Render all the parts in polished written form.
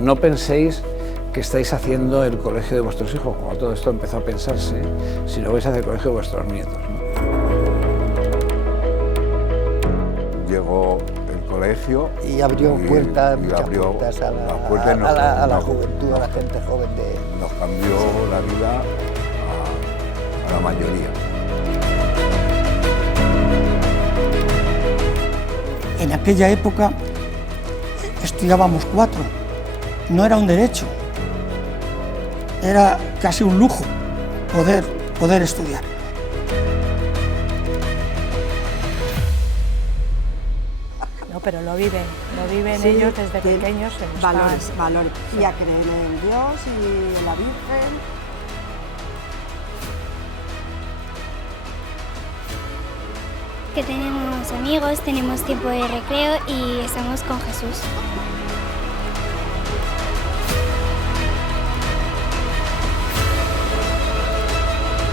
no penséis que estáis haciendo el colegio de vuestros hijos, cuando todo esto empezó a pensarse, si no vais a hacer el colegio de vuestros nietos, ¿no? Llegó el colegio y abrió puertas, muchas abrió puertas a la juventud, a la gente joven. Nos cambió la vida a la mayoría. En aquella época estudiábamos 4, no era un derecho, era casi un lujo poder estudiar. No, pero lo viven sí, ellos desde pequeños. Valores, y a creer en Dios y en la Virgen. Que tenemos amigos, tenemos tiempo de recreo y estamos con Jesús.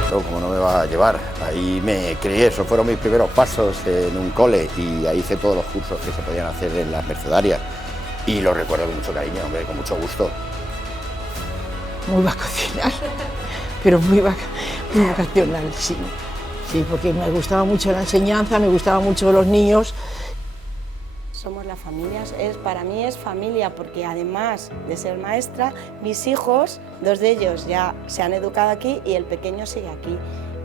Como no me va a llevar, ahí me crié, esos fueron mis primeros pasos en un cole y ahí hice todos los cursos que se podían hacer en las mercedarias y lo recuerdo con mucho cariño, hombre, con mucho gusto. Muy vacacional, pero muy vacacional, sí. Sí, porque me gustaba mucho la enseñanza, me gustaban mucho los niños. Somos la familia, para mí es familia, porque además de ser maestra, mis hijos, 2 de ellos ya se han educado aquí y el pequeño sigue aquí.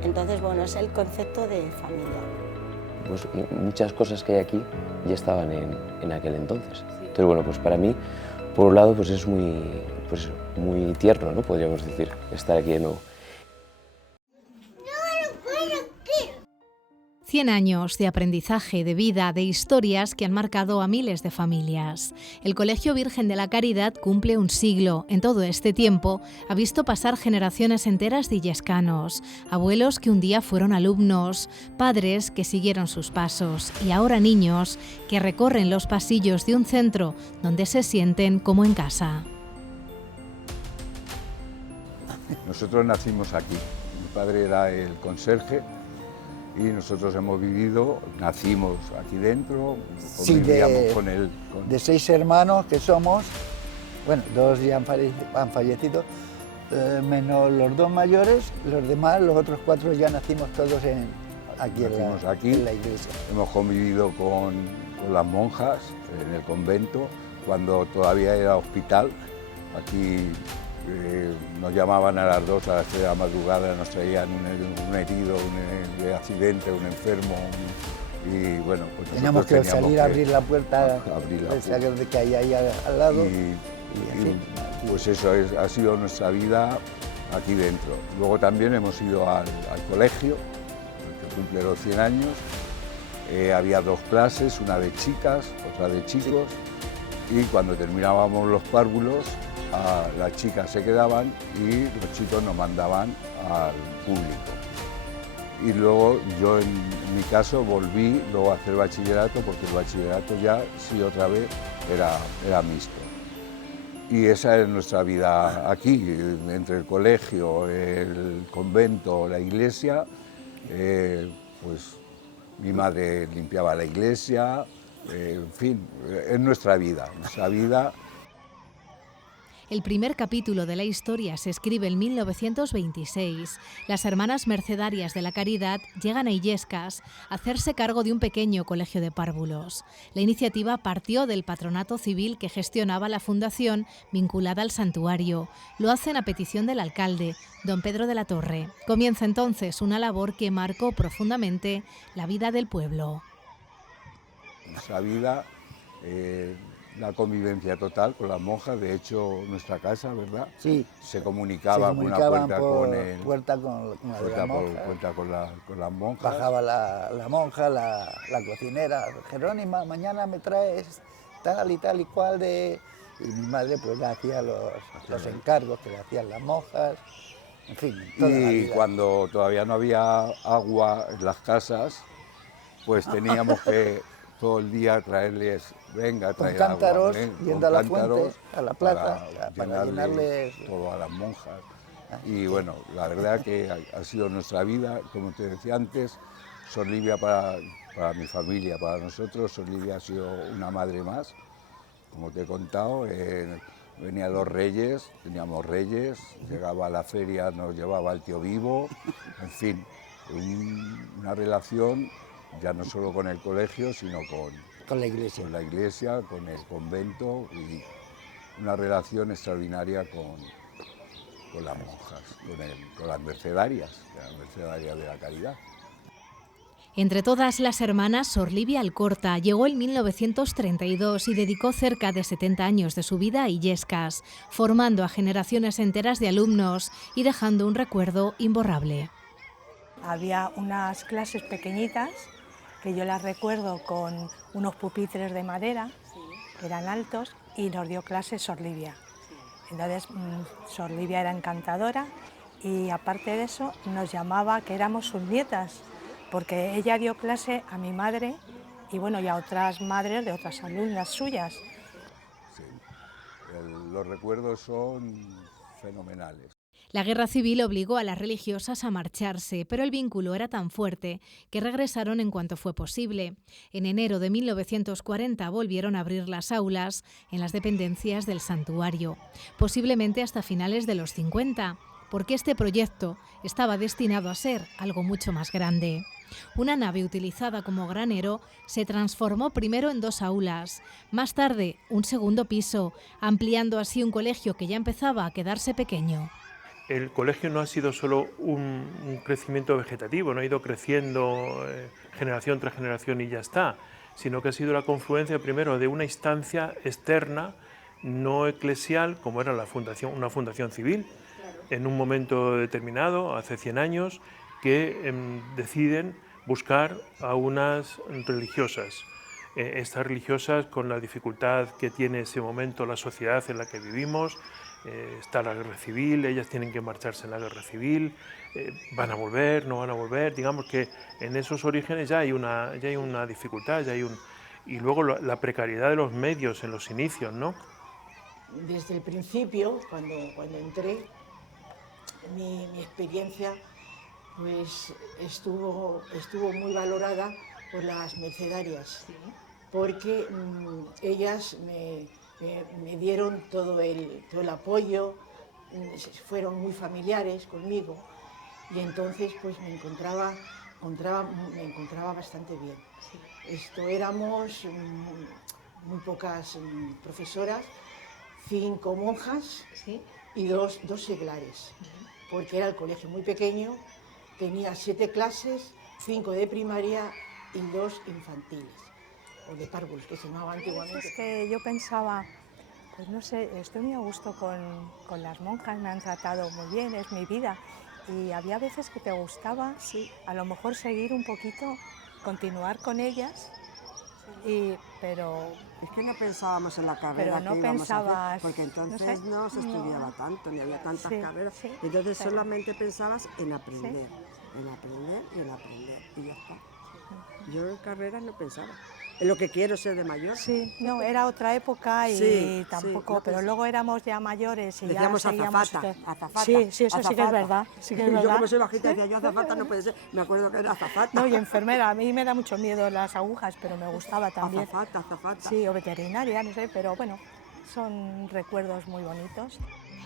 Entonces, bueno, es el concepto de familia. Pues muchas cosas que hay aquí ya estaban en aquel entonces. Entonces, bueno, pues para mí, por un lado, pues es muy tierno, ¿no? Podríamos decir, estar aquí de nuevo. 100 años de aprendizaje, de vida, de historias que han marcado a miles de familias. El Colegio Virgen de la Caridad cumple un siglo. En todo este tiempo ha visto pasar generaciones enteras de illescanos, abuelos que un día fueron alumnos, padres que siguieron sus pasos y ahora niños que recorren los pasillos de un centro donde se sienten como en casa. Nosotros nacimos aquí. Mi padre era el conserje. Y nosotros hemos vivido, nacimos aquí dentro, convivíamos con él. De 6 hermanos que somos, bueno, 2 ya han fallecido, menos los 2 mayores, los demás, los otros 4 ya nacimos todos aquí en la iglesia. Hemos convivido con las monjas en el convento, cuando todavía era hospital. Aquí nos llamaban a las 2, a las 3 de la madrugada, nos traían un herido, un accidente, un enfermo, y bueno, pues teníamos que salir a abrir la puerta, que hay ahí al lado. Y pues eso ha sido nuestra vida aquí dentro. Luego también hemos ido al colegio, que cumple los 100 años. Había 2 clases, una de chicas, otra de chicos, y cuando terminábamos los párvulos, las chicas se quedaban y los chicos nos mandaban al público. Y luego yo, en mi caso, volví luego a hacer bachillerato, porque el bachillerato ya sí otra vez era mixto. Y esa es nuestra vida aquí, entre el colegio, el convento, la iglesia. Pues mi madre limpiaba la iglesia, en fin, es nuestra vida. El primer capítulo de la historia se escribe en 1926. Las hermanas mercedarias de la Caridad llegan a Illescas a hacerse cargo de un pequeño colegio de párvulos. La iniciativa partió del patronato civil que gestionaba la fundación vinculada al santuario. Lo hacen a petición del alcalde, don Pedro de la Torre. Comienza entonces una labor que marcó profundamente la vida del pueblo. Nuestra vida, la convivencia total con las monjas, de hecho nuestra casa, ¿verdad? Sí. Se comunicaba con una puerta con las monjas. Bajaba la monja, la cocinera, Jerónima, mañana me traes tal y cual de... Y mi madre pues le hacía los encargos que le hacían las monjas, en fin. Y cuando todavía no había agua en las casas, pues teníamos que todo el día traerles, venga, traer con cántaros, agua, yendo a la fuente, a la plaza, para llenarles todo a las monjas. Y bueno, la verdad que ha sido nuestra vida, como te decía antes, Sor Livia para mi familia, para nosotros, Sor Livia ha sido una madre más, como te he contado. Venían los reyes, teníamos reyes, llegaba a la feria, nos llevaba el tío vivo, en fin, una relación ya no solo con el colegio, sino con la iglesia. Con la iglesia, con el convento y una relación extraordinaria con las monjas, con las mercedarias de la Caridad. Entre todas las hermanas, Sor Livia Alcorta llegó en 1932 y dedicó cerca de 70 años de su vida a Illescas, formando a generaciones enteras de alumnos y dejando un recuerdo imborrable. Había unas clases pequeñitas que yo las recuerdo con unos pupitres de madera, que eran altos, y nos dio clases Sor Livia. Entonces, Sor Livia era encantadora y aparte de eso nos llamaba que éramos sus nietas, porque ella dio clase a mi madre y bueno, y a otras madres de otras alumnas suyas. Sí, los recuerdos son fenomenales. La guerra civil obligó a las religiosas a marcharse, pero el vínculo era tan fuerte que regresaron en cuanto fue posible. En enero de 1940 volvieron a abrir las aulas en las dependencias del santuario, posiblemente hasta finales de los 50, porque este proyecto estaba destinado a ser algo mucho más grande. Una nave utilizada como granero se transformó primero en 2 aulas, más tarde un segundo piso, ampliando así un colegio que ya empezaba a quedarse pequeño. El colegio no ha sido solo un crecimiento vegetativo, no ha ido creciendo generación tras generación y ya está, sino que ha sido la confluencia primero de una instancia externa, no eclesial, como era una fundación civil, en un momento determinado, hace 100 años, que deciden buscar a unas religiosas. Estas religiosas, con la dificultad que tiene ese momento la sociedad en la que vivimos, está la guerra civil, ellas tienen que marcharse en la guerra civil, van a volver, no van a volver, digamos que en esos orígenes ya hay una dificultad, y luego la precariedad de los medios en los inicios, ¿no? Desde el principio, cuando entré, mi experiencia pues estuvo muy valorada por las mercedarias, porque ellas me dieron todo el apoyo, fueron muy familiares conmigo y entonces pues me encontraba bastante bien. Éramos muy pocas profesoras, 5 monjas y dos seglares, porque era el colegio muy pequeño, tenía 7 clases, 5 de primaria y 2 infantiles, o de párvulos, que se llamaba antiguamente. Es que yo pensaba, pues no sé, estoy muy a gusto con las monjas, me han tratado muy bien, es mi vida. Y había veces que te gustaba, a lo mejor seguir un poquito, continuar con ellas, pero... Es que no pensábamos en la carrera pero no que íbamos a pensabas, hacer, porque entonces no se estudiaba tanto, ni había tantas carreras. Entonces solamente pensabas en aprender, en aprender y en aprender, y ya está. Yo en carreras no pensaba. En lo que quiero ser de mayor. Sí, no, era otra época y tampoco, pero luego éramos ya mayores y decíamos ya seguíamos... azafata. Sí, eso azafata. Sí que es verdad. Sí que es verdad. Yo como soy bajita decía, yo azafata no puede ser, me acuerdo que era azafata. No, y enfermera, a mí me da mucho miedo las agujas, pero me gustaba también. Azafata. Sí, o veterinaria, no sé, pero bueno, son recuerdos muy bonitos.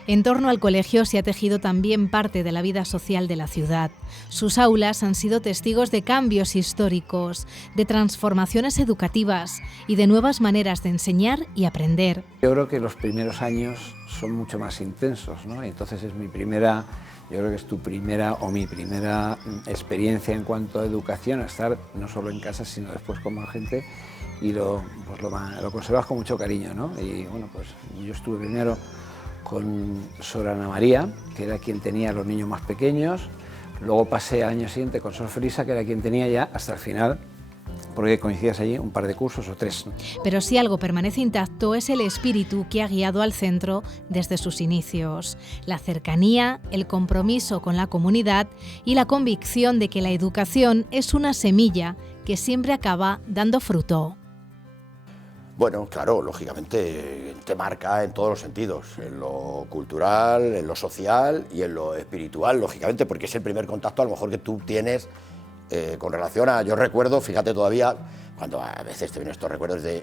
En torno al colegio se ha tejido también parte de la vida social de la ciudad. Sus aulas han sido testigos de cambios históricos, de transformaciones educativas y de nuevas maneras de enseñar y aprender. Yo creo que los primeros años son mucho más intensos, ¿no? Entonces es mi primera, yo creo que es tu primera o mi primera experiencia en cuanto a educación, a estar no solo en casa, sino después con más gente, y lo conservas con mucho cariño, ¿no? Y bueno, pues yo estuve primero con Sor Ana María, que era quien tenía a los niños más pequeños, luego pasé al año siguiente con Sor Felisa, que era quien tenía ya hasta el final, porque coincidías allí un par de cursos o 3. Pero si algo permanece intacto es el espíritu que ha guiado al centro desde sus inicios, la cercanía, el compromiso con la comunidad y la convicción de que la educación es una semilla que siempre acaba dando fruto. Bueno, claro, lógicamente te marca en todos los sentidos, en lo cultural, en lo social y en lo espiritual, lógicamente, porque es el primer contacto a lo mejor que tú tienes con relación a... Yo recuerdo, fíjate todavía, cuando a veces te vienen estos recuerdos de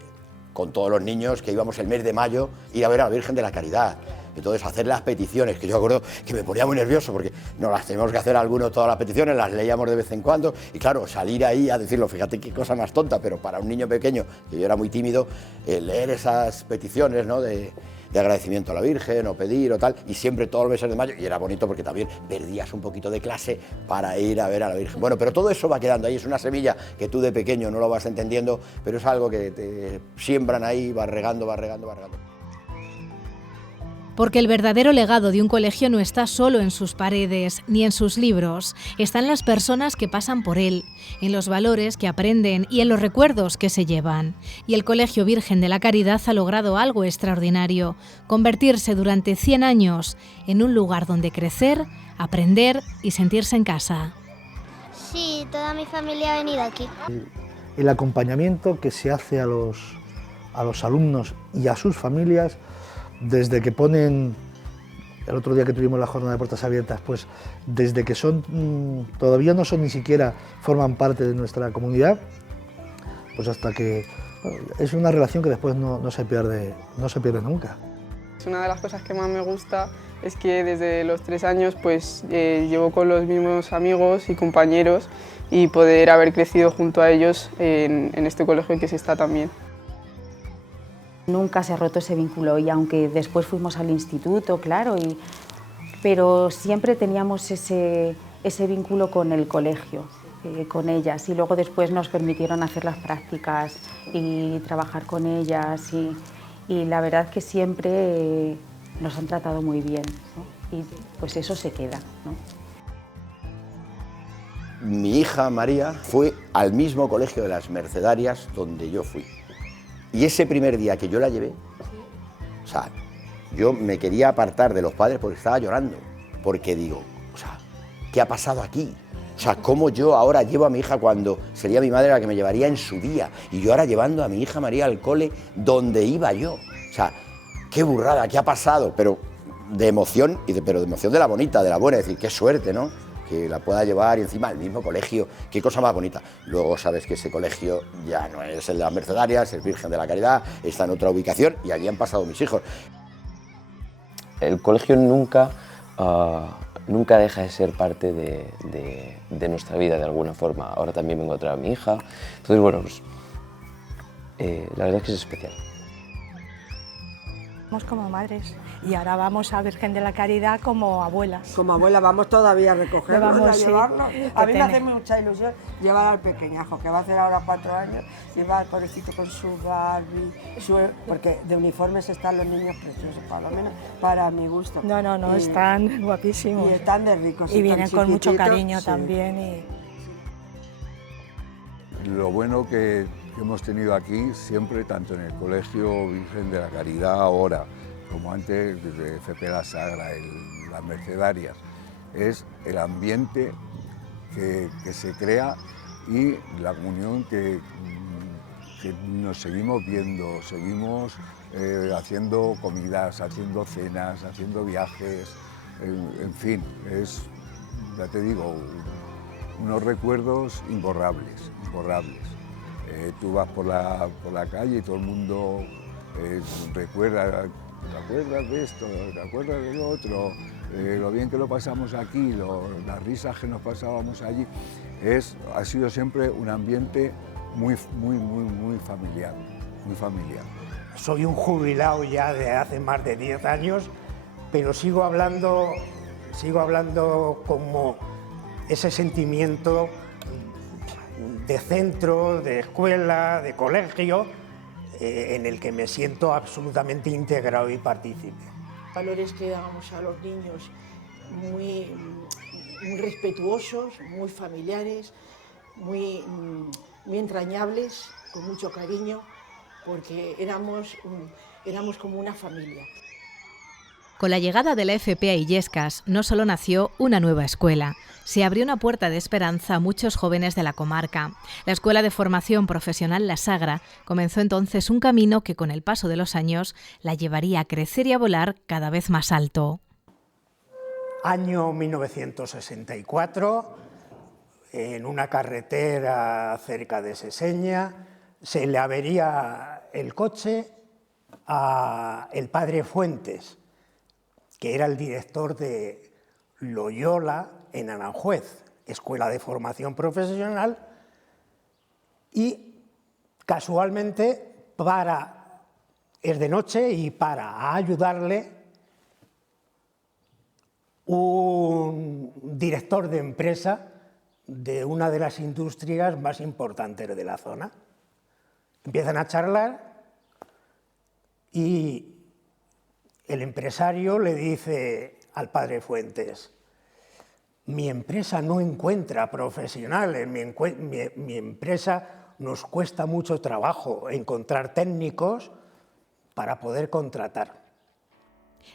con todos los niños que íbamos el mes de mayo, ir a ver a la Virgen de la Caridad. Entonces hacer las peticiones, que yo acuerdo que me ponía muy nervioso porque nos las teníamos que hacer algunos, todas las peticiones, las leíamos de vez en cuando y claro, salir ahí a decirlo, fíjate qué cosa más tonta, pero para un niño pequeño, que yo era muy tímido, leer esas peticiones, ¿no?, de agradecimiento a la Virgen o pedir o tal, y siempre todos los meses de mayo, y era bonito porque también perdías un poquito de clase para ir a ver a la Virgen. Bueno, pero todo eso va quedando ahí, es una semilla que tú de pequeño no lo vas entendiendo, pero es algo que te siembran ahí, vas regando, vas regando, vas regando. Porque el verdadero legado de un colegio no está solo en sus paredes ni en sus libros, está en las personas que pasan por él, en los valores que aprenden y en los recuerdos que se llevan. Y el Colegio Virgen de la Caridad ha logrado algo extraordinario, convertirse durante 100 años en un lugar donde crecer, aprender y sentirse en casa. Sí, toda mi familia ha venido aquí. El acompañamiento que se hace a los alumnos y a sus familias, desde que ponen, el otro día que tuvimos la jornada de puertas abiertas, pues desde que son, todavía no son ni siquiera, forman parte de nuestra comunidad, pues hasta que, bueno, es una relación que después no se pierde nunca. Una de las cosas que más me gusta es que desde los 3 años pues llevo con los mismos amigos y compañeros y poder haber crecido junto a ellos en este colegio en que se está también. Nunca se ha roto ese vínculo y aunque después fuimos al instituto, claro, pero siempre teníamos ese vínculo con el colegio, con ellas, y luego después nos permitieron hacer las prácticas y trabajar con ellas y la verdad que siempre nos han tratado muy bien, ¿no? Y pues eso se queda, ¿no? Mi hija María fue al mismo colegio de las Mercedarias donde yo fui. Y ese primer día que yo la llevé, o sea, yo me quería apartar de los padres porque estaba llorando, porque digo, o sea, ¿qué ha pasado aquí? O sea, ¿cómo yo ahora llevo a mi hija cuando sería mi madre la que me llevaría en su día? Y yo ahora llevando a mi hija María al cole donde iba yo. O sea, qué burrada, ¿qué ha pasado? Pero de emoción, pero de emoción de la bonita, de la buena, es decir, qué suerte, ¿no?, que la pueda llevar y encima al mismo colegio, qué cosa más bonita. Luego sabes que ese colegio ya no es el de las Mercedarias, es Virgen de la Caridad, está en otra ubicación y allí han pasado mis hijos. El colegio nunca deja de ser parte de nuestra vida de alguna forma. Ahora también vengo a traer a mi hija, entonces bueno, pues, la verdad es que es especial. Como madres y ahora vamos a Virgen de la Caridad como abuelas. Como abuela vamos todavía a recogerlo, vamos, a llevarlo. Sí, a mí me hace mucha ilusión llevar al pequeñajo, que va a hacer ahora 4 años, llevar al pobrecito con su Barbie, porque de uniformes están los niños preciosos, por lo menos para mi gusto. No, están guapísimos. Y están de ricos. Y vienen con mucho cariño, sí, también. Lo bueno que hemos tenido aquí siempre, tanto en el Colegio Virgen de la Caridad ahora, como antes desde FP La Sagra, las Mercedarias, es el ambiente que se crea y la comunión que nos seguimos viendo, seguimos haciendo comidas, haciendo cenas, haciendo viajes, en fin, es, ya te digo, unos recuerdos imborrables. Tú vas por la calle y todo el mundo recuerda, ¿te acuerdas de esto? ¿Te acuerdas del otro? Lo bien que lo pasamos aquí, las risas que nos pasábamos allí. Ha sido siempre un ambiente muy familiar, muy familiar. Soy un jubilado ya de hace más de 10 años, pero sigo hablando como ese sentimiento de centro, de escuela, de colegio, en el que me siento absolutamente integrado y partícipe. Valores que damos a los niños muy respetuosos, muy familiares, muy entrañables, con mucho cariño, porque éramos como una familia. Con la llegada de la FP a Illescas, no solo nació una nueva escuela, se abrió una puerta de esperanza a muchos jóvenes de la comarca. La Escuela de Formación Profesional La Sagra comenzó entonces un camino que con el paso de los años la llevaría a crecer y a volar cada vez más alto. Año 1964, en una carretera cerca de Seseña, se le avería el coche a el padre Fuentes, que era el director de Loyola en Aranjuez, escuela de formación profesional, y casualmente es de noche y para ayudarle un director de empresa de una de las industrias más importantes de la zona. Empiezan a charlar y el empresario le dice al padre Fuentes: mi empresa no encuentra profesionales, mi empresa nos cuesta mucho trabajo encontrar técnicos para poder contratar.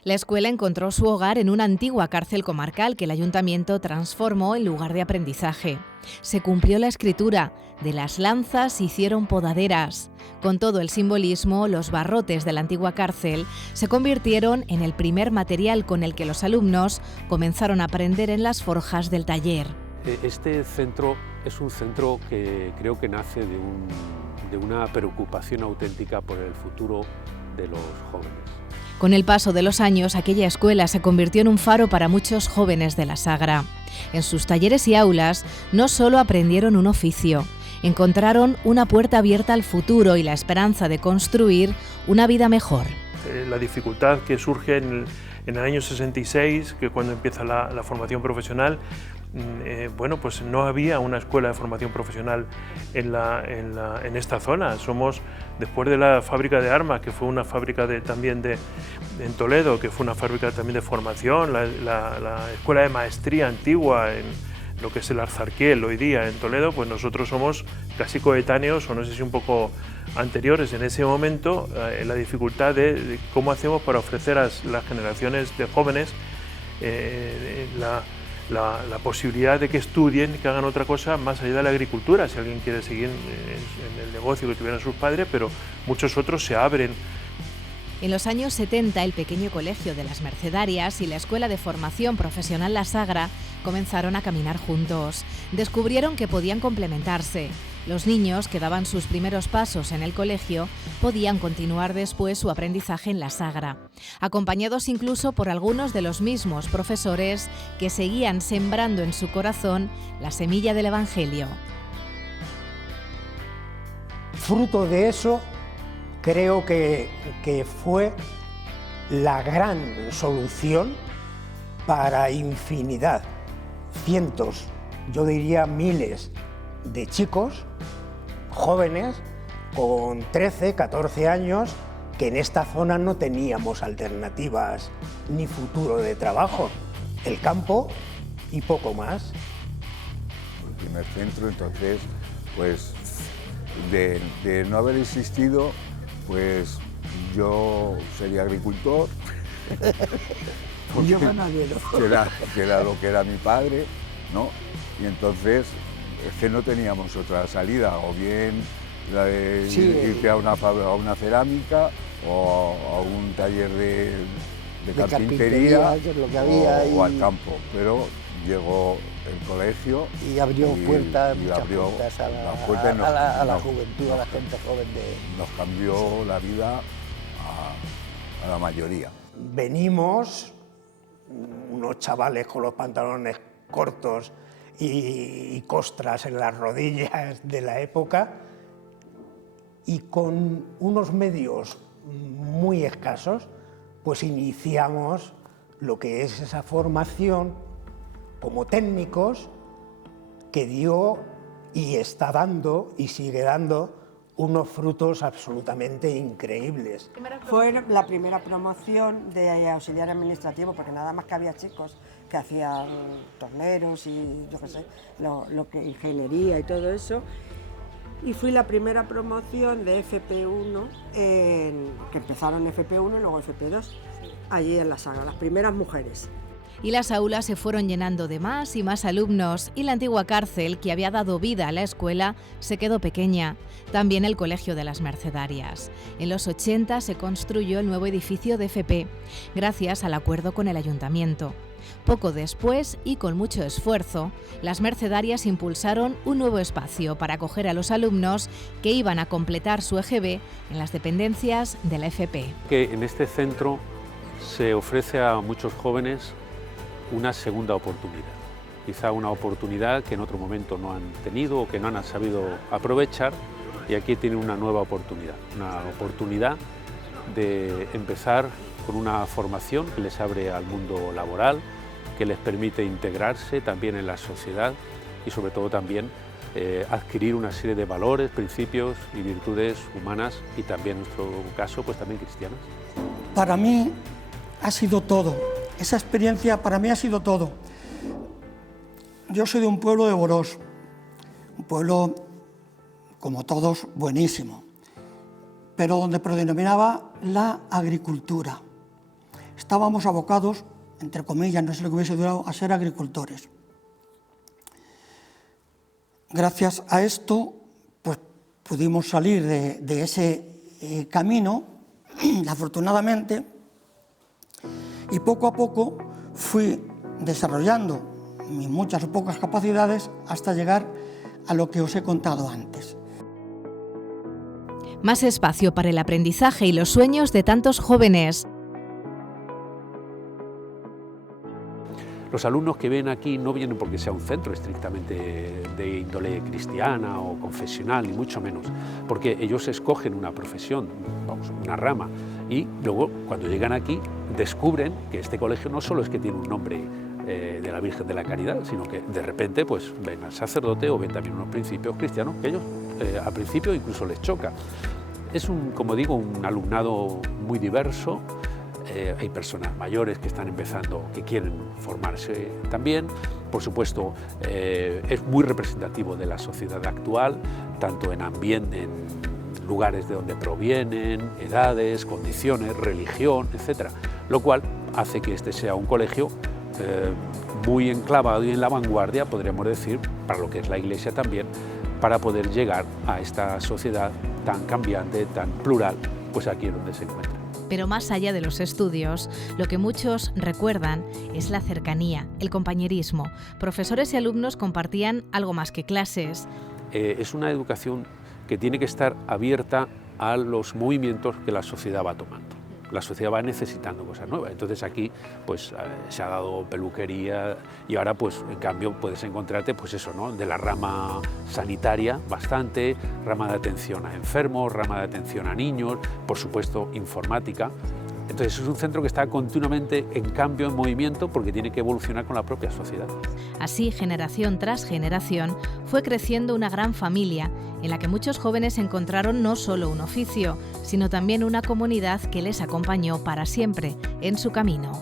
La escuela encontró su hogar en una antigua cárcel comarcal que el ayuntamiento transformó en lugar de aprendizaje. Se cumplió la escritura: de las lanzas se hicieron podaderas. Con todo el simbolismo, los barrotes de la antigua cárcel se convirtieron en el primer material con el que los alumnos comenzaron a aprender en las forjas del taller. Este centro es un centro que creo que nace de una preocupación auténtica por el futuro de los jóvenes. Con el paso de los años, aquella escuela se convirtió en un faro para muchos jóvenes de la Sagra. En sus talleres y aulas no solo aprendieron un oficio, encontraron una puerta abierta al futuro y la esperanza de construir una vida mejor. La dificultad que surge en el año 66, que cuando empieza la formación profesional, bueno, pues no había una escuela de formación profesional en esta zona. Somos, después de la fábrica de armas, que fue una fábrica también en Toledo, que fue una fábrica también de formación, la escuela de maestría antigua en lo que es el Arzarquiel hoy día en Toledo, pues nosotros somos casi coetáneos, o no sé si un poco anteriores. En ese momento, la dificultad de cómo hacemos para ofrecer a las generaciones de jóvenes la posibilidad de que estudien, que hagan otra cosa más allá de la agricultura, si alguien quiere seguir en el negocio que tuvieran sus padres, pero muchos otros se abren. En los años 70, el pequeño colegio de las Mercedarias y la Escuela de Formación Profesional La Sagra comenzaron a caminar juntos. Descubrieron que podían complementarse. Los niños que daban sus primeros pasos en el colegio podían continuar después su aprendizaje en La Sagra, acompañados incluso por algunos de los mismos profesores que seguían sembrando en su corazón la semilla del Evangelio. Fruto de eso, creo que fue la gran solución para infinidad, cientos, yo diría miles de chicos jóvenes con 13, 14 años que en esta zona no teníamos alternativas ni futuro de trabajo, el campo y poco más. El primer centro, entonces, pues de no haber existido, pues yo sería agricultor, Yo ganadero. que era lo que era mi padre, ¿no? Y entonces es que no teníamos otra salida, o bien la de irte a una cerámica o a un taller de carpintería, que es lo que había, o al campo, pero llegó el colegio y abrió puertas, muchas puertas a la juventud, a la gente joven. Nos cambió la vida a la mayoría. Venimos unos chavales con los pantalones cortos y costras en las rodillas de la época, y con unos medios muy escasos, pues iniciamos lo que es esa formación como técnicos que dio y está dando y sigue dando unos frutos absolutamente increíbles. Fue la primera promoción de auxiliar administrativo, porque nada más que había chicos que hacían torneros y yo qué sé, lo que ingeniería y todo eso. Y fui la primera promoción de FP1, que empezaron FP1 y luego FP2, allí en La Sagra, las primeras mujeres. Y las aulas se fueron llenando de más y más alumnos, y la antigua cárcel, que había dado vida a la escuela, se quedó pequeña. También el Colegio de las Mercedarias. En los 80 se construyó el nuevo edificio de FP, gracias al acuerdo con el ayuntamiento. Poco después, y con mucho esfuerzo, las Mercedarias impulsaron un nuevo espacio para acoger a los alumnos que iban a completar su EGB en las dependencias de la FP. Que en este centro se ofrece a muchos jóvenes una segunda oportunidad, quizá una oportunidad que en otro momento no han tenido o que no han sabido aprovechar, y aquí tienen una nueva oportunidad de empezar con una formación que les abre al mundo laboral, que les permite integrarse también en la sociedad y sobre todo también adquirir una serie de valores, principios y virtudes humanas y también en nuestro caso pues también cristianas. Para mí ha sido todo, esa experiencia para mí ha sido todo. Yo soy de un pueblo de Borós, un pueblo como todos buenísimo, pero donde predominaba la agricultura. Estábamos abocados, entre comillas, no sé lo que hubiese durado, a ser agricultores. Gracias a esto, pues pudimos salir de ese camino, afortunadamente, y poco a poco fui desarrollando mis muchas o pocas capacidades hasta llegar a lo que os he contado antes. Más espacio para el aprendizaje y los sueños de tantos jóvenes. Los alumnos que vienen aquí no vienen porque sea un centro estrictamente de índole cristiana o confesional, ni mucho menos, porque ellos escogen una profesión, vamos, una rama, y luego cuando llegan aquí descubren que este colegio no solo es que tiene un nombre de la Virgen de la Caridad, sino que de repente pues ven al sacerdote o ven también unos principios cristianos que ellos al principio incluso les choca. Es como digo, un alumnado muy diverso. Hay personas mayores que están empezando, que quieren formarse también. Por supuesto, es muy representativo de la sociedad actual, tanto en ambiente, en lugares de donde provienen, edades, condiciones, religión, etc. Lo cual hace que este sea un colegio muy enclavado y en la vanguardia, podríamos decir, para lo que es la Iglesia también, para poder llegar a esta sociedad tan cambiante, tan plural, pues aquí es donde se encuentra. Pero más allá de los estudios, lo que muchos recuerdan es la cercanía, el compañerismo. Profesores y alumnos compartían algo más que clases. Es una educación que tiene que estar abierta a los movimientos que la sociedad va tomando. La sociedad va necesitando cosas nuevas. Entonces aquí pues se ha dado peluquería y ahora pues en cambio puedes encontrarte pues eso, ¿no? De la rama sanitaria bastante, rama de atención a enfermos, rama de atención a niños, por supuesto informática. Entonces es un centro que está continuamente en cambio, en movimiento, porque tiene que evolucionar con la propia sociedad. Así, generación tras generación, fue creciendo una gran familia en la que muchos jóvenes encontraron no solo un oficio, sino también una comunidad que les acompañó para siempre en su camino.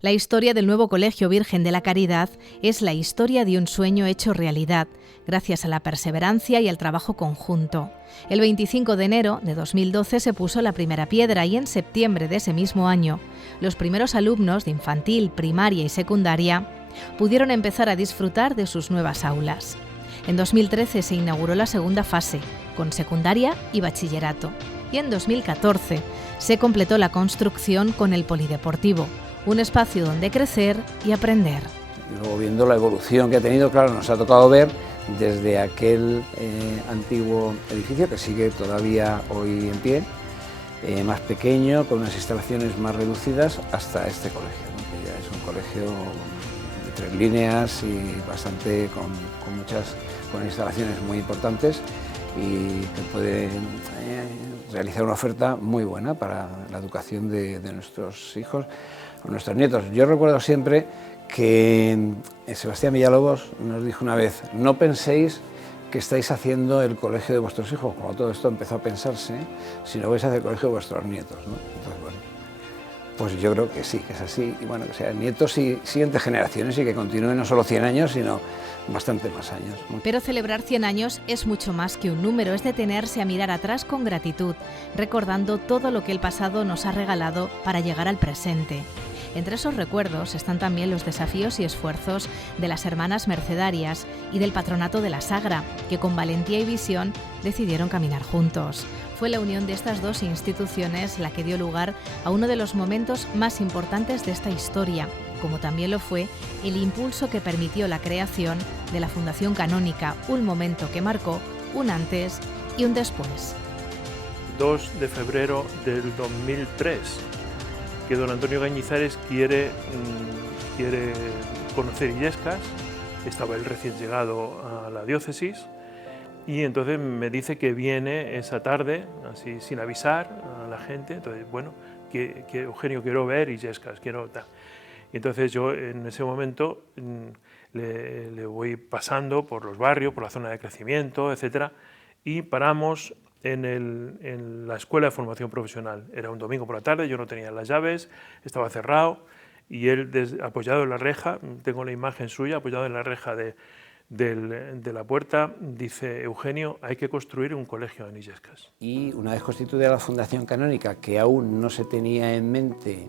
La historia del nuevo Colegio Virgen de la Caridad es la historia de un sueño hecho realidad, gracias a la perseverancia y al trabajo conjunto. El 25 de enero de 2012 se puso la primera piedra y en septiembre de ese mismo año, los primeros alumnos de infantil, primaria y secundaria pudieron empezar a disfrutar de sus nuevas aulas. En 2013 se inauguró la segunda fase, con secundaria y bachillerato, y en 2014 se completó la construcción con el polideportivo, un espacio donde crecer y aprender. Luego, viendo la evolución que ha tenido, claro, nos ha tocado ver desde aquel antiguo edificio que sigue todavía hoy en pie, más pequeño, con unas instalaciones más reducidas, hasta este colegio, ¿no? Que ya es un colegio de 3 líneas y bastante con instalaciones muy importantes y que puede realizar una oferta muy buena para la educación de nuestros hijos o nuestros nietos. Yo recuerdo siempre que Sebastián Villalobos nos dijo una vez: no penséis que estáis haciendo el colegio de vuestros hijos, cuando todo esto empezó a pensarse, sino vais a hacer el colegio de vuestros nietos, ¿no? Entonces, bueno, Pues yo creo que sí, que es así, y bueno, que sean nietos y siguientes generaciones y que continúen no solo 100 años, sino bastante más años. Pero celebrar 100 años es mucho más que un número, es detenerse a mirar atrás con gratitud, recordando todo lo que el pasado nos ha regalado para llegar al presente. Entre esos recuerdos están también los desafíos y esfuerzos de las hermanas mercedarias y del patronato de la Sagra, que con valentía y visión decidieron caminar juntos. Fue la unión de estas dos instituciones la que dio lugar a uno de los momentos más importantes de esta historia, como también lo fue el impulso que permitió la creación de la Fundación Canónica, un momento que marcó un antes y un después. 2 de febrero del 2003, que don Antonio Cañizares quiere conocer Illescas. Estaba él recién llegado a la diócesis y entonces me dice que viene esa tarde, así sin avisar a la gente. Entonces, bueno, que Eugenio, quiero ver Illescas, quiero tal. Y entonces yo en ese momento le voy pasando por los barrios, por la zona de crecimiento, etcétera, y paramos en la Escuela de Formación Profesional. Era un domingo por la tarde, yo no tenía las llaves, estaba cerrado, y él apoyado en la reja, tengo la imagen suya, apoyado en la reja de la puerta, dice: Eugenio, hay que construir un colegio en Illescas. Y una vez constituida la Fundación Canónica, que aún no se tenía en mente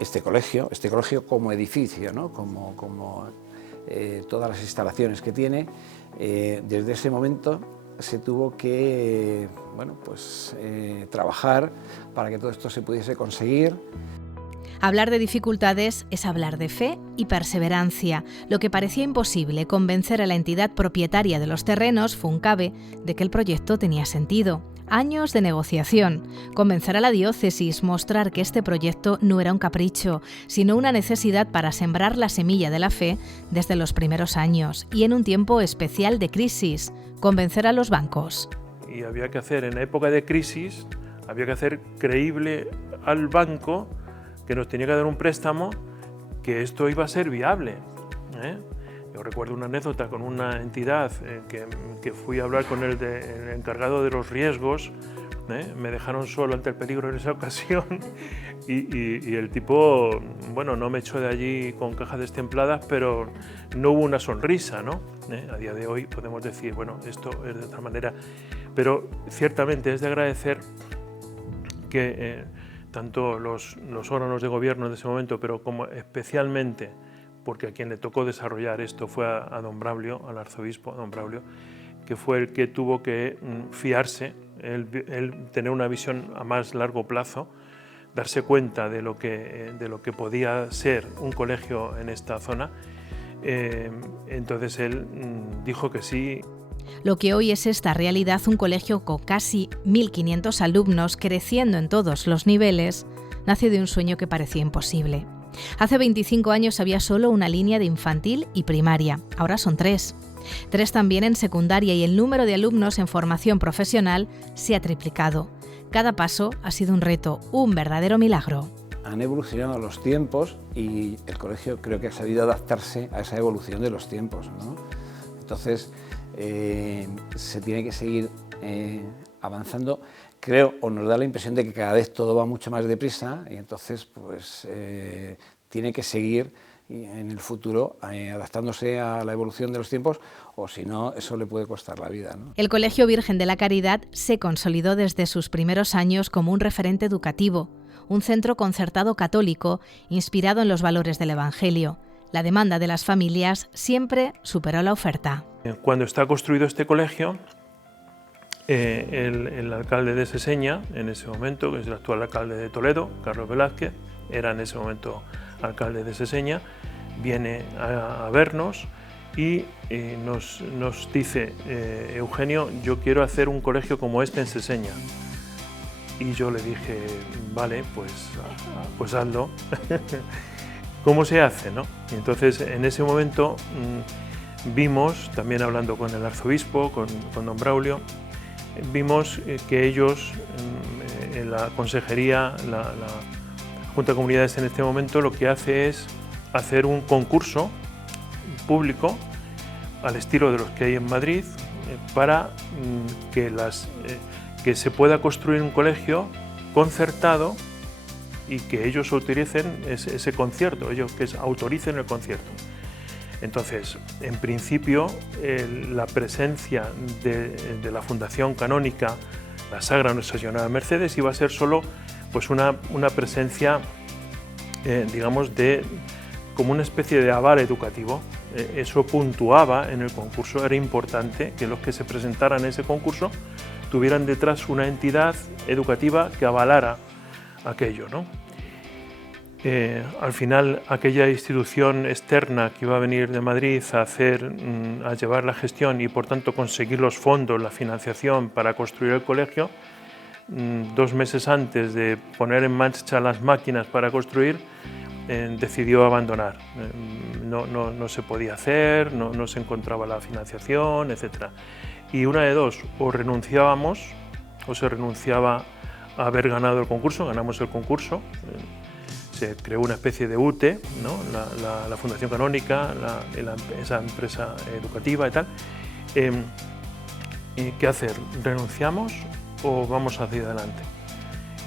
este colegio como edificio, ¿no? como todas las instalaciones que tiene, desde ese momento se tuvo que trabajar para que todo esto se pudiese conseguir. Hablar de dificultades es hablar de fe y perseverancia. Lo que parecía imposible, convencer a la entidad propietaria de los terrenos, Funcabe, de que el proyecto tenía sentido. Años de negociación, convencer a la diócesis, mostrar que este proyecto no era un capricho, sino una necesidad para sembrar la semilla de la fe desde los primeros años y en un tiempo especial de crisis, convencer a los bancos. Y había que hacer, en la época de crisis, había que hacer creíble al banco que nos tenía que dar un préstamo, que esto iba a ser viable, ¿eh? Yo recuerdo una anécdota con una entidad que fui a hablar con el encargado de los riesgos, ¿eh? Me dejaron solo ante el peligro en esa ocasión y el tipo, bueno, no me echó de allí con cajas destempladas, pero no hubo una sonrisa, ¿no? A día de hoy podemos decir, bueno, esto es de otra manera, pero ciertamente es de agradecer que tanto los órganos de gobierno en ese momento, pero como especialmente, porque a quien le tocó desarrollar esto fue a don Braulio, al arzobispo don Braulio, que fue el que tuvo que fiarse, él tener una visión a más largo plazo, darse cuenta de lo que podía ser un colegio en esta zona. Entonces él dijo que sí. Lo que hoy es esta realidad, un colegio con casi 1.500 alumnos, creciendo en todos los niveles, nace de un sueño que parecía imposible. Hace 25 años había solo una línea de infantil y primaria, ahora son 3. 3 también en secundaria y el número de alumnos en formación profesional se ha triplicado. Cada paso ha sido un reto, un verdadero milagro. Han evolucionado los tiempos y el colegio creo que ha sabido adaptarse a esa evolución de los tiempos, ¿no? Entonces, se tiene que seguir avanzando, creo, o nos da la impresión de que cada vez todo va mucho más deprisa y entonces pues tiene que seguir en el futuro adaptándose a la evolución de los tiempos, o si no, eso le puede costar la vida, ¿no? El Colegio Virgen de la Caridad se consolidó desde sus primeros años como un referente educativo, un centro concertado católico inspirado en los valores del Evangelio. La demanda de las familias siempre superó la oferta. Cuando está construido este colegio, el alcalde de Seseña, en ese momento, que es el actual alcalde de Toledo, Carlos Velázquez, era en ese momento alcalde de Seseña, viene a vernos y nos dice: Eugenio, yo quiero hacer un colegio como este en Seseña. Y yo le dije: vale, pues hazlo. ¿Cómo se hace, no? Y entonces, en ese momento, vimos, también hablando con el arzobispo, con don Braulio, vimos que ellos, en la consejería, la Junta de Comunidades en este momento, lo que hace es hacer un concurso público al estilo de los que hay en Madrid para que se pueda construir un colegio concertado y que ellos autoricen ese concierto, ellos que autoricen el concierto. Entonces, en principio, la presencia de la Fundación Canónica, la Sagra Nuestra Señora de Mercedes, iba a ser solo pues una presencia, digamos, como una especie de aval educativo. Eso puntuaba en el concurso, era importante que los que se presentaran en ese concurso tuvieran detrás una entidad educativa que avalara aquello, ¿no? Al final, aquella institución externa que iba a venir de Madrid a llevar la gestión y por tanto conseguir los fondos, la financiación para construir el colegio, 2 meses antes de poner en marcha las máquinas para construir, decidió abandonar. No se podía hacer, no se encontraba la financiación, etc. Y una de dos, o renunciábamos o se renunciaba a haber ganado el concurso. Ganamos el concurso, se creó una especie de UTE, ¿no? la Fundación Canónica, esa empresa educativa y tal. ¿Qué hacer? ¿Renunciamos o vamos hacia adelante?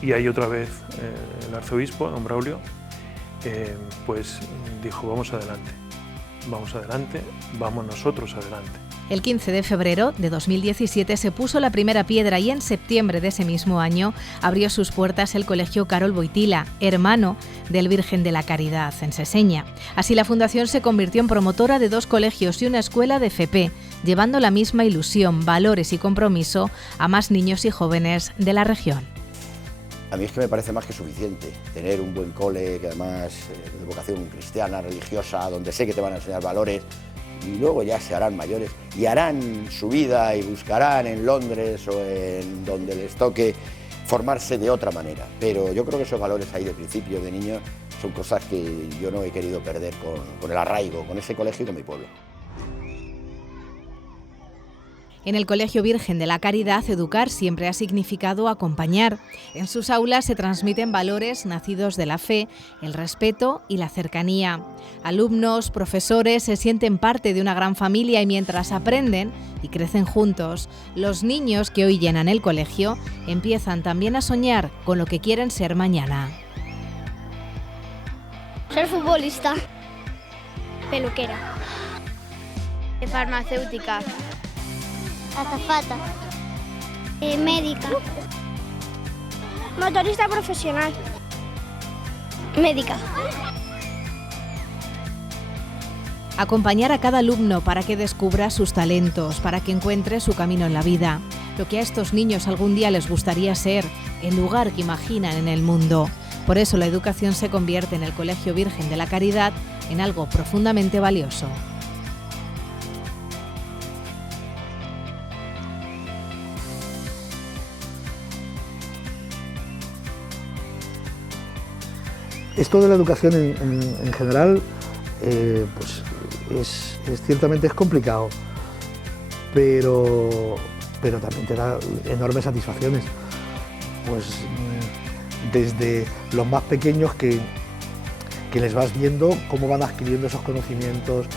Y ahí otra vez el arzobispo, don Braulio, pues dijo, vamos adelante, vamos nosotros adelante. El 15 de febrero de 2017 se puso la primera piedra y en septiembre de ese mismo año abrió sus puertas el Colegio Karol Wojtyla, hermano del Virgen de la Caridad, en Seseña. Así la fundación se convirtió en promotora de 2 colegios y una escuela de FP, llevando la misma ilusión, valores y compromiso a más niños y jóvenes de la región. A mí es que me parece más que suficiente tener un buen cole, que además de vocación cristiana, religiosa, donde sé que te van a enseñar valores, y luego ya se harán mayores y harán su vida y buscarán en Londres o en donde les toque formarse de otra manera. Pero yo creo que esos valores ahí de principio, de niño, son cosas que yo no he querido perder con el arraigo, con ese colegio y con mi pueblo. En el Colegio Virgen de la Caridad, educar siempre ha significado acompañar. En sus aulas se transmiten valores nacidos de la fe, el respeto y la cercanía. Alumnos, profesores se sienten parte de una gran familia y mientras aprenden y crecen juntos, los niños que hoy llenan el colegio empiezan también a soñar con lo que quieren ser mañana. Ser futbolista, peluquera, farmacéutica, azafata, médica, motorista profesional, médica. Acompañar a cada alumno para que descubra sus talentos, para que encuentre su camino en la vida, lo que a estos niños algún día les gustaría ser, el lugar que imaginan en el mundo. Por eso la educación se convierte en el Colegio Virgen de la Caridad en algo profundamente valioso. Esto de la educación en general pues es ciertamente complicado, pero también te da enormes satisfacciones. Pues desde los más pequeños que les vas viendo cómo van adquiriendo esos conocimientos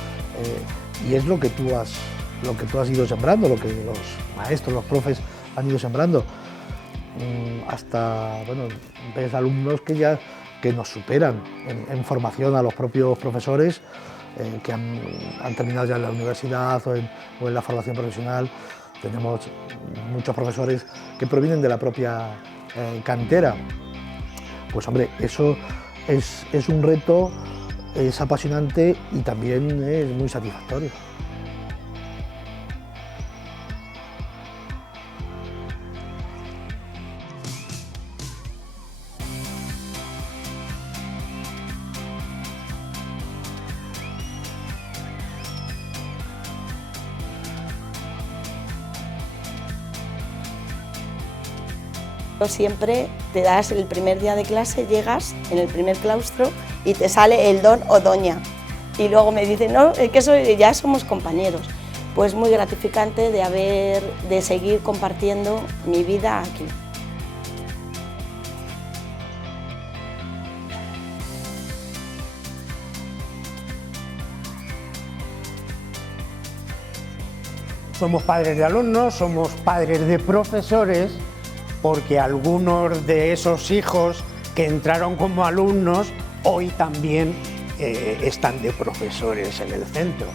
y es lo que tú has ido sembrando, lo que los maestros, los profes han ido sembrando, hasta bueno, ves alumnos que nos superan en formación a los propios profesores que han terminado ya en la universidad o en la formación profesional. Tenemos muchos profesores que provienen de la propia cantera. Pues hombre, eso es un reto, es apasionante y también es muy satisfactorio. Siempre te das el primer día de clase, llegas en el primer claustro y te sale el don o doña. Y luego me dicen, no, es que ya somos compañeros. Pues muy gratificante de seguir compartiendo mi vida aquí. Somos padres de alumnos, somos padres de profesores, porque algunos de esos hijos que entraron como alumnos hoy también están de profesores en el centro.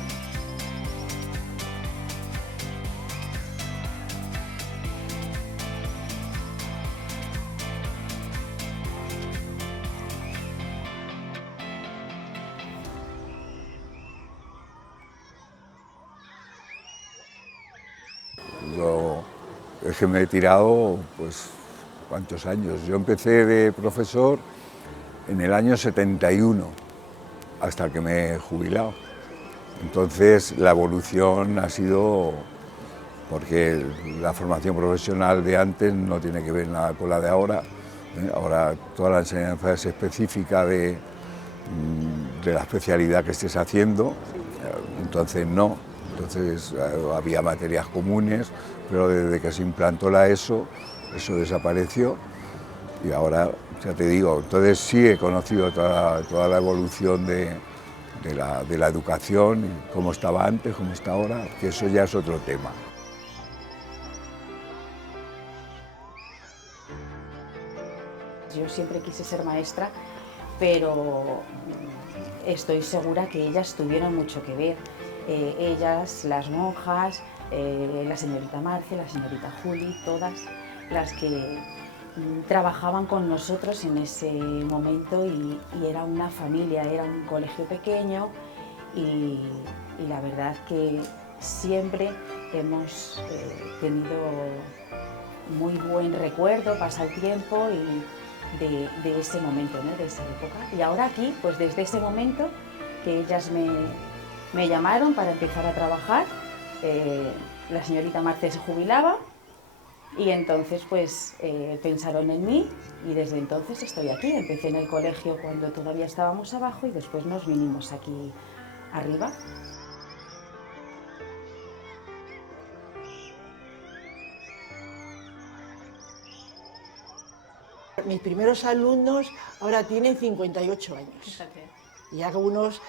Yo es que me he tirado, pues, ¿cuántos años? Yo empecé de profesor en el año 71, hasta que me he jubilado. Entonces, la evolución ha sido, porque la formación profesional de antes no tiene que ver nada con la de ahora. Ahora toda la enseñanza es específica de la especialidad que estés haciendo, entonces no. Entonces había materias comunes, pero desde que se implantó la ESO, eso desapareció y ahora, ya te digo, entonces sí he conocido toda la evolución de la educación, cómo estaba antes, cómo está ahora, que eso ya es otro tema. Yo siempre quise ser maestra, pero estoy segura que ellas tuvieron mucho que ver. Ellas, las monjas, la señorita Marce, la señorita Juli, todas las que trabajaban con nosotros en ese momento y era una familia, era un colegio pequeño y la verdad que siempre hemos tenido muy buen recuerdo, pasa el tiempo y de ese momento, ¿no? De esa época. Y ahora aquí, pues desde ese momento que ellas me llamaron para empezar a trabajar, la señorita Marce se jubilaba y entonces pues pensaron en mí y desde entonces estoy aquí. Empecé en el colegio cuando todavía estábamos abajo y después nos vinimos aquí arriba. Mis primeros alumnos ahora tienen 58 años. Fíjate. Y algunos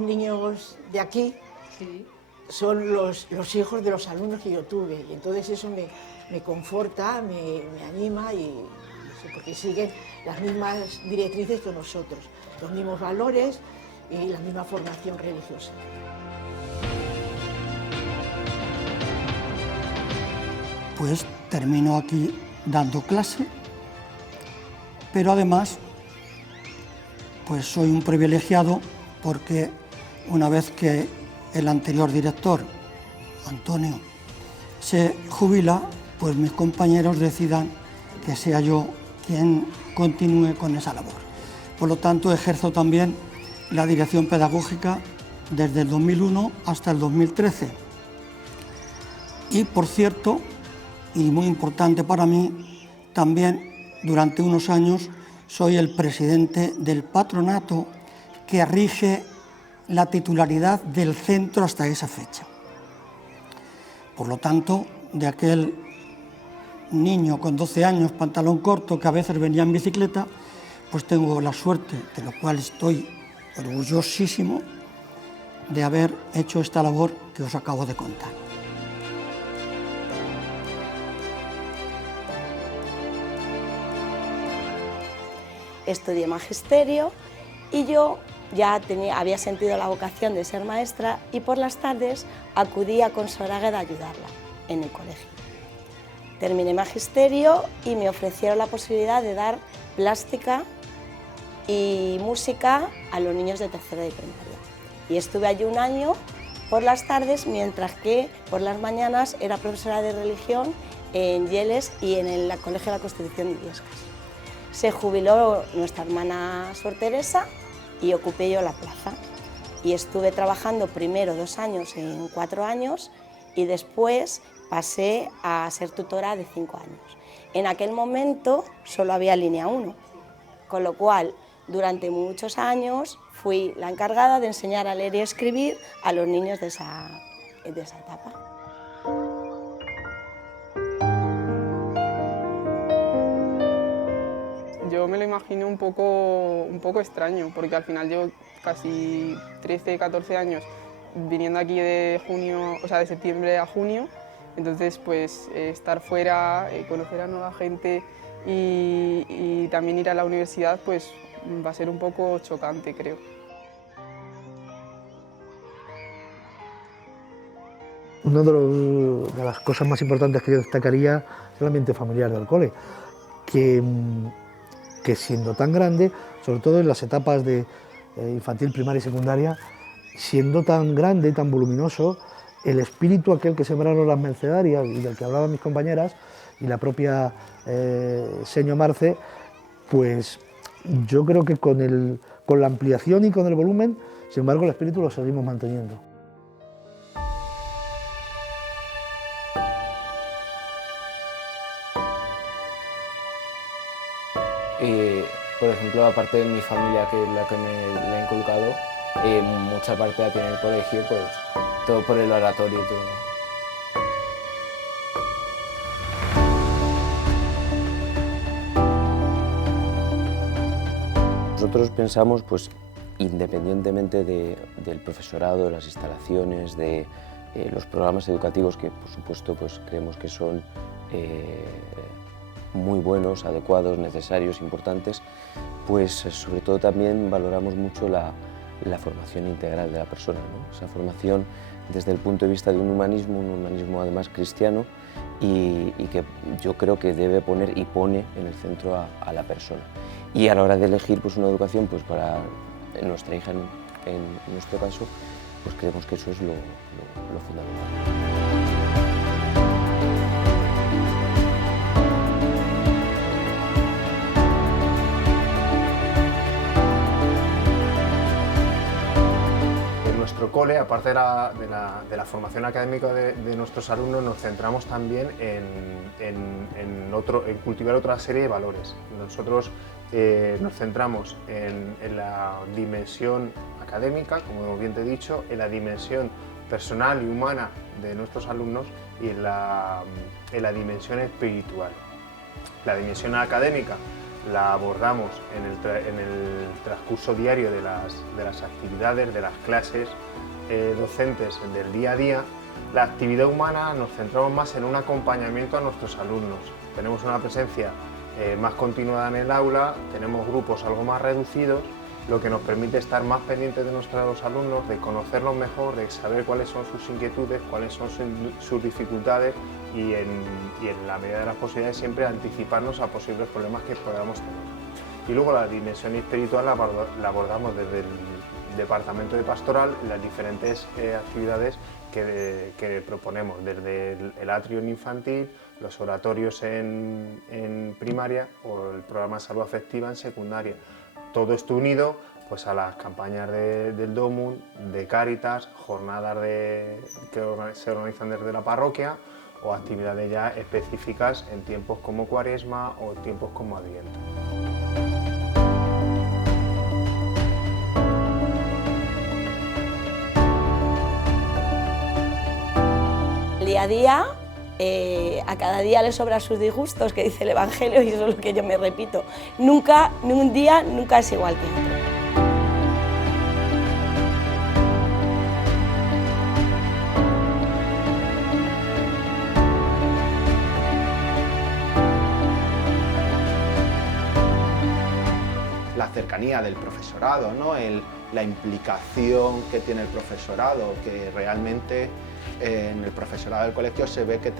niños de aquí son los hijos de los alumnos que yo tuve. Y entonces eso me conforta, me anima, porque siguen las mismas directrices que nosotros, los mismos valores y la misma formación religiosa. Pues termino aquí dando clase, pero además pues soy un privilegiado porque una vez que el anterior director, Antonio, se jubila, pues mis compañeros decidan que sea yo quien continúe con esa labor. Por lo tanto, ejerzo también la dirección pedagógica desde el 2001 hasta el 2013. Y, por cierto, y muy importante para mí, también durante unos años soy el presidente del patronato que rige la titularidad del centro hasta esa fecha. Por lo tanto, de aquel niño con 12 años, pantalón corto, que a veces venía en bicicleta, pues tengo la suerte, de lo cual estoy orgullosísimo, de haber hecho esta labor que os acabo de contar. Estudié magisterio y yo ya había sentido la vocación de ser maestra y por las tardes acudí a Consoragueda a ayudarla en el colegio. Terminé magisterio y me ofrecieron la posibilidad de dar plástica y música a los niños de tercero de primaria. Y estuve allí un año por las tardes, mientras que por las mañanas era profesora de religión en Yeles y en el Colegio de la Constitución de Illescas. Se jubiló nuestra hermana Sor Teresa y ocupé yo la plaza. Y estuve trabajando primero 2 años en 4 años y después pasé a ser tutora de 5 años. En aquel momento solo había línea 1, con lo cual durante muchos años fui la encargada de enseñar a leer y escribir a los niños de esa etapa. Yo me lo imaginé un poco extraño, porque al final llevo casi 13, 14 años viniendo aquí de septiembre a junio, entonces pues estar fuera, conocer a nueva gente, y también ir a la universidad pues va a ser un poco chocante, creo. Una de las cosas más importantes que yo destacaría es el ambiente familiar del cole, que siendo tan grande, sobre todo en las etapas de infantil, primaria y secundaria, siendo tan grande y tan voluminoso, el espíritu aquel que sembraron las mercedarias y del que hablaban mis compañeras y la propia señor Marce, pues yo creo que con la ampliación y con el volumen, sin embargo, el espíritu lo seguimos manteniendo. Por ejemplo, aparte de mi familia, que es la que me ha inculcado, mucha parte la tiene el colegio, pues todo por el oratorio y todo. Nosotros pensamos, pues, independientemente del profesorado, de las instalaciones, de los programas educativos, que por supuesto pues, creemos que son muy buenos, adecuados, necesarios, importantes, pues sobre todo también valoramos mucho la formación integral de la persona, ¿no? Esa formación desde el punto de vista de un humanismo además cristiano y que yo creo que debe poner y pone en el centro a la persona. Y a la hora de elegir pues, una educación pues, para nuestra hija, en nuestro caso, pues creemos que eso es lo fundamental. Nuestro cole, aparte de la formación académica de nuestros alumnos, nos centramos también en cultivar otra serie de valores. Nosotros nos centramos en la dimensión académica, como bien te he dicho, en la dimensión personal y humana de nuestros alumnos y en la dimensión espiritual. La dimensión académica la abordamos en el transcurso diario de las actividades, de las clases docentes del día a día. La actividad humana nos centramos más en un acompañamiento a nuestros alumnos. Tenemos una presencia más continuada en el aula, tenemos grupos algo más reducidos, lo que nos permite estar más pendientes de nuestros alumnos, de conocerlos mejor, de saber cuáles son sus inquietudes, cuáles son sus dificultades y en la medida de las posibilidades siempre anticiparnos a posibles problemas que podamos tener. Y luego la dimensión espiritual la abordamos desde el departamento de pastoral, las diferentes actividades que proponemos, desde el atrio en infantil, los oratorios en primaria o el programa de salud afectiva en secundaria. Todo esto unido pues, a las campañas del DOMUN, de Cáritas, jornadas que se organizan desde la parroquia o actividades ya específicas en tiempos como Cuaresma o tiempos como Adviento. Día a día, a cada día le sobran sus disgustos, que dice el Evangelio, y eso es lo que yo me repito. Nunca, ni un día, nunca es igual que otro. La cercanía del profesorado, ¿no? La implicación que tiene el profesorado, que realmente en el profesorado del colegio se ve que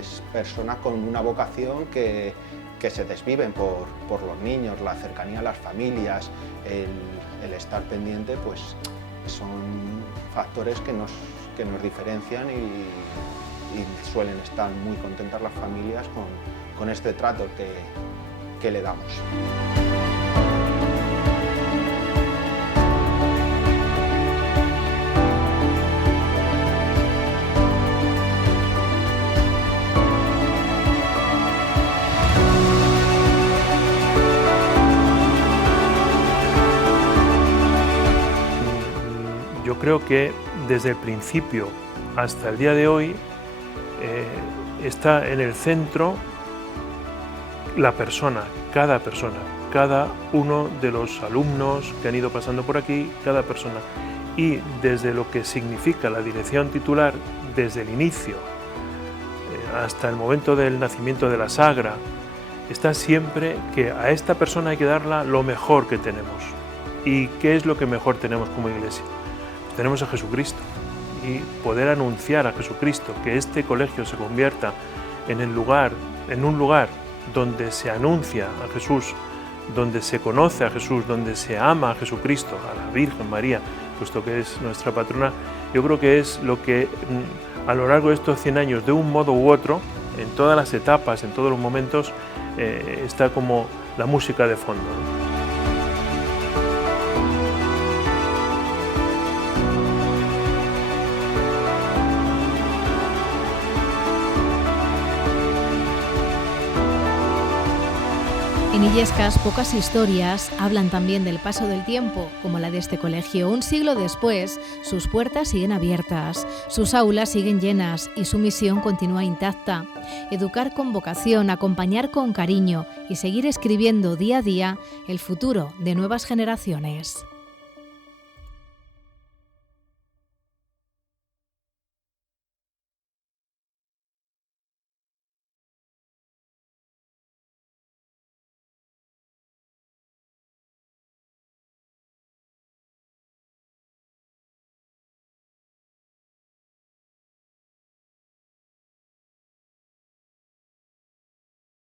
es personas con una vocación que se desviven por los niños, la cercanía a las familias, el estar pendiente, pues son factores que nos diferencian y suelen estar muy contentas las familias con este trato que le damos. Yo creo que desde el principio hasta el día de hoy está en el centro la persona, cada uno de los alumnos que han ido pasando por aquí, cada persona. Y desde lo que significa la dirección titular, desde el inicio hasta el momento del nacimiento de la Sagra está siempre que a esta persona hay que darla lo mejor que tenemos. ¿Y qué es lo que mejor tenemos como iglesia? Tenemos a Jesucristo, y poder anunciar a Jesucristo, que este colegio se convierta en un lugar donde se anuncia a Jesús, donde se conoce a Jesús, donde se ama a Jesucristo, a la Virgen María, puesto que es nuestra patrona. Yo creo que es lo que a lo largo de estos 100 años, de un modo u otro, en todas las etapas, en todos los momentos, está como la música de fondo, ¿no? En Illescas, pocas historias hablan también del paso del tiempo, como la de este colegio. Un siglo después, sus puertas siguen abiertas, sus aulas siguen llenas y su misión continúa intacta. Educar con vocación, acompañar con cariño y seguir escribiendo día a día el futuro de nuevas generaciones.